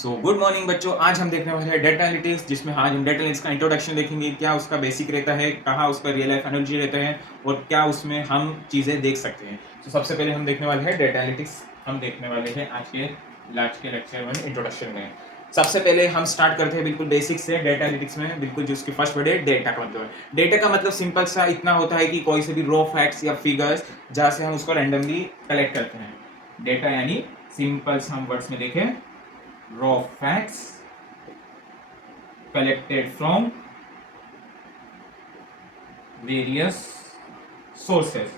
So good morning बच्चों, आज हम देखने वाले हैं डेटा एनालिटिक्स, जिसमें आज हम डेटा एनालिटिक्स का इंट्रोडक्शन देखेंगे। क्या उसका बेसिक रहता है, कहाँ उसका रियल लाइफ एनालॉजी रहता है और क्या उसमें हम चीज़ें देख सकते हैं। तो सबसे पहले हम देखने वाले हैं डेटा एनालिटिक्स। हम देखने वाले हैं आज के लेक्चर में इंट्रोडक्शन में। सबसे पहले हम स्टार्ट करते हैं बिल्कुल बेसिक से डेटा एनालिटिक्स में। बिल्कुल जो उसकी फर्स्ट वर्ड है डेटा का मतलब है। डेटा का मतलब सिंपल सा इतना होता है कि कोई से भी रॉ फैक्ट्स या फिगर्स जहाँ से हम उसको रैंडमली कलेक्ट करते हैं। डेटा यानी सिंपल सा हम वर्ड्स में देखें, raw facts collected from various sources।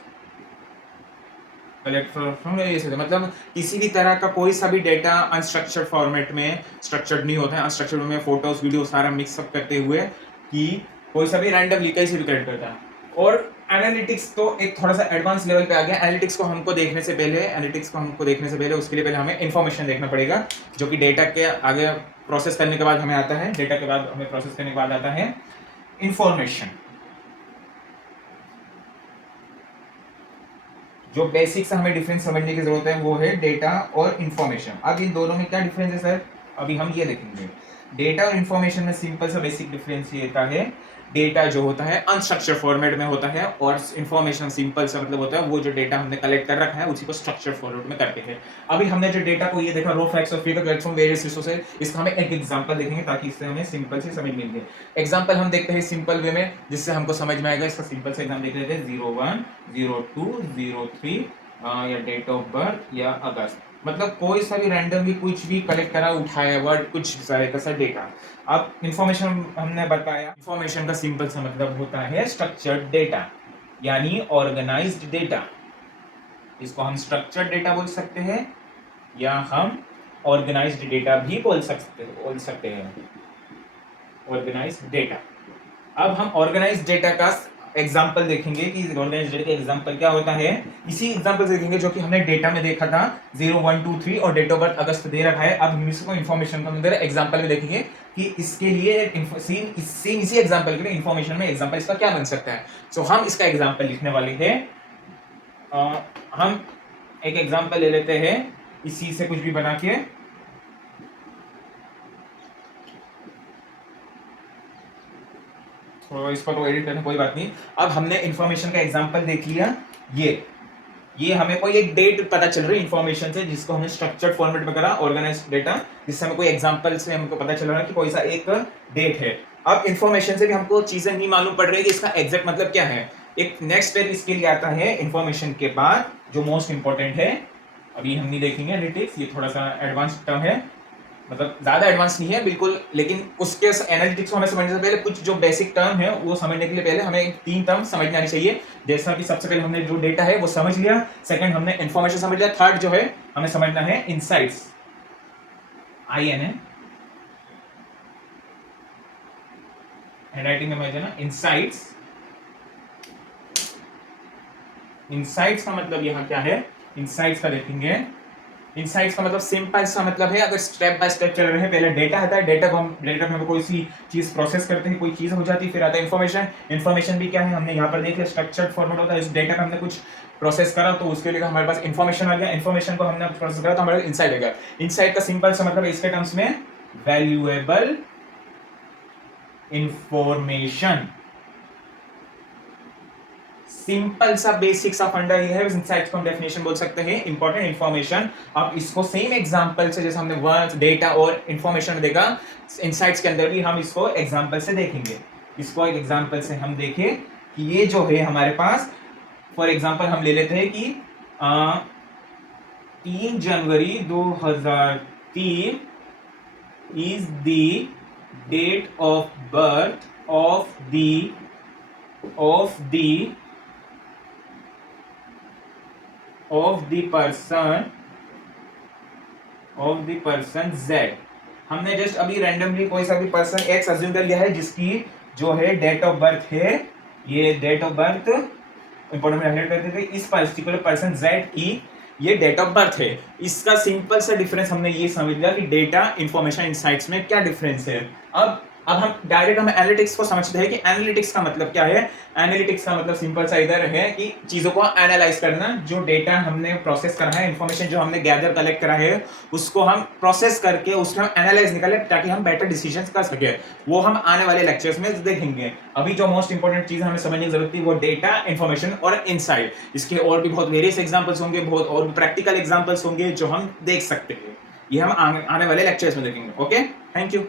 Collect from various, मतलब किसी भी तरह का कोई सा भी डेटा अनस्ट्रक्चर्ड फॉर्मेट में स्ट्रक्चर्ड नहीं होता है। अनस्ट्रक्चर्ड में फोटोज वीडियो सारा मिक्सअप करते हुए कि कोई सा भी रैंडमली कैसे भी कलेक्ट करता है। और एनालिटिक्स तो एक थोड़ा सा एडवांस लेवल पे आ गया। एनालिटिक्स को हमको देखने से पहले उसके लिए पहले हमें इन्फॉर्मेशन देखना पड़ेगा, जो कि डेटा के आगे प्रोसेस करने के बाद हमें आता है। डेटा के बाद हमें प्रोसेस करने के बाद आता है इंफॉर्मेशन। जो बेसिक से हमें डिफरेंस समझने की जरूरत है वो है डेटा और इंफॉर्मेशन। अब इन दोनों में क्या डिफरेंस है सर, अभी हम ये देखेंगे। डेटा और इंफॉर्मेशन में सिंपल सा बेसिक डिफरेंस ये है, डेटा जो होता है अनस्ट्रक्चर्ड फॉर्मेट में होता है और इंफॉर्मेशन सिंपल सा मतलब होता है वो जो डेटा हमने कलेक्ट कर रखा है उसी को स्ट्रक्चर्ड फॉर्मेट में करते हैं। अभी हमने जो डेटा को ये देखा, रो फैक्ट्स और figure collect from various resources, इसका हमें एक एग्जांपल देखेंगे ताकि इससे हमें सिंपल से समझ मिल जाए। एग्जांपल हम देखते हैं सिंपल वे में, जिससे हमको समझ में आएगा। इसका सिंपल से एग्जांपल देख लेते हैं, 01, 02, 03 या डेट ऑफ बर्थ या अगस्त, मतलब कोई सा भी रैंडमली कुछ भी कलेक्ट करा, उठाया वर्ड, कुछ कैसा डेटा। अब इंफॉर्मेशन हमने बताया, इंफॉर्मेशन का सिंपल सा मतलब होता है स्ट्रक्चर्ड डेटा यानी ऑर्गेनाइज्ड डेटा। इसको हम स्ट्रक्चर्ड डेटा बोल सकते हैं या हम ऑर्गेनाइज्ड डेटा भी बोल सकते हैं ऑर्गेनाइज्ड डेटा। अब हम ऑर्गेनाइज्ड डेटा का एग्जाम्पल देखेंगे कि ऑर्गेनाइज्ड डेटा का एग्जाम्पल क्या होता है। इसी एग्जाम्पल से देखेंगे जो कि हमने डेटा में देखा था, 0, 1, 2, 3 और डेट ऑफ बर्थ अगस्त दे रखा है। अब हम इसको इन्फॉर्मेशन का अंदर एग्जाम्पल में देखेंगे कि इसके लिए सेम इसी एग्जाम्पल के लिए इन्फॉर्मेशन में एग्जाम्पल इसका क्या बन सकता है। सो हम इसका एग्जाम्पल लिखने वाले हैं। हम एक एग्जाम्पल ले लेते हैं इसी से कुछ भी बना के। तो इसको तो एडिट करना कोई बात नहीं। अब हमने इंफॉर्मेशन का एग्जांपल देख लिया। ये हमें कोई एक डेट पता चल रही है इंफॉर्मेशन से, जिसको हमने स्ट्रक्चर्ड फॉर्मेट में करा, ऑर्गेनाइज्ड डेटा, जिससे हमें कोई एग्जांपल से हमको पता चल रहा है कि कोई सा एक डेट है। अब इंफॉर्मेशन से भी हमको चीजें नहीं मालूम पड़ रही है कि इसका एग्जैक्ट मतलब क्या है। एक नेक्स्ट स्टेप इसके लिए आता है इंफॉर्मेशन के बाद, जो मोस्ट इंपॉर्टेंट है। अभी हम नहीं देखेंगे एनालिटिक्स, ये थोड़ा सा एडवांस टर्म है, मतलब ज्यादा एडवांस नहीं है बिल्कुल, लेकिन उसके एनालिटिक्स को हमें समझने से पहले कुछ जो बेसिक टर्म है वो समझने के लिए पहले हमें 3 टर्म समझ आनी चाहिए। जैसा कि सबसे पहले हमने जो डेटा है वो समझ लिया, सेकंड हमने इंफॉर्मेशन समझ लिया, थर्ड जो है हमें समझना है इनसाइट्स, IN हैंडराइटिंग में ना, इनसाइट्स। इनसाइट्स का मतलब यहाँ क्या है, इनसाइट्स का देखेंगे। इनसाइट्स का मतलब सिंपल सा मतलब है, अगर स्टेप बाय स्टेप चल रहे हैं, पहले डेटा आता है, डेटा में हम कोई सी चीज प्रोसेस करते हैं, कोई चीज हो जाती है, फिर आता है इन्फॉर्मेशन। इन्फॉर्मेशन भी क्या है, हमने यहाँ पर देख लिया स्ट्रक्चर्ड फॉर्मेट होता है। इस डेटा में हमने कुछ प्रोसेस करा तो उसके लिए हमारे पास इन्फॉर्मेशन आ गया। इन्फॉर्मेशन को हमने प्रोसेस करा तो हमारे पास इनसाइट आ गया। इनसाइट का सिंपल सा मतलब इसके टर्म्स में वैल्यूएबल इंफॉर्मेशन। सिंपल सा बेसिक सा फंडा ये है, इनसाइट्स को हम डेफिनेशन बोल सकते हैं इंपॉर्टेंट इंफॉर्मेशन। अब इसको सेम एग्जांपल से, जैसे हमने वर्ड्स, डेटा और इंफॉर्मेशन में देखा, इनसाइट्स के अंदर भी हम इसको एग्जांपल से देखेंगे। इसको एक एग्जांपल से हम देखें कि ये जो है हमारे पास, फॉर एग्जांपल हम ले लेते हैं कि 3 January 2003 is the date of birth of the person Z। हमने जस्ट अभी रैंडमली कोई सा भी पर्सन X अज्यूम कर लिया है, जिसकी जो है डेट ऑफ बर्थ है, ये date of birth important highlight करते थे, इस पर्टिकुलर पर्सन Z की ये डेट ऑफ बर्थ है। इसका सिंपल सा डिफरेंस हमने ये समझ लिया कि डेटा, इंफॉर्मेशन, इनसाइट्स में क्या डिफरेंस है। अब अब हम डायरेक्ट हम एनालिटिक्स को समझते हैं कि एनालिटिक्स का मतलब क्या है। एनालिटिक्स का मतलब सिंपल सा इधर है कि चीज़ों को एनालाइज करना, जो डेटा हमने प्रोसेस करा है, इन्फॉर्मेशन जो हमने गैदर कलेक्ट करा है, उसको हम प्रोसेस करके उसमें हम एनालाइज निकालें ताकि हम बेटर डिसीजंस कर सके। वो हम आने वाले लेक्चर्स में देखेंगे। अभी जो मोस्ट इंपॉर्टेंट चीज़ हमें समझने की जरूरत थी वो डेटा, इन्फॉर्मेशन और इनसाइट। इसके और भी बहुत वेरियस एग्जाम्पल्स होंगे, बहुत और भी प्रैक्टिकल एग्जाम्पल्स होंगे जो हम देख सकते हैं। ये हम आने वाले लेक्चर्स में देखेंगे। Okay, thank you.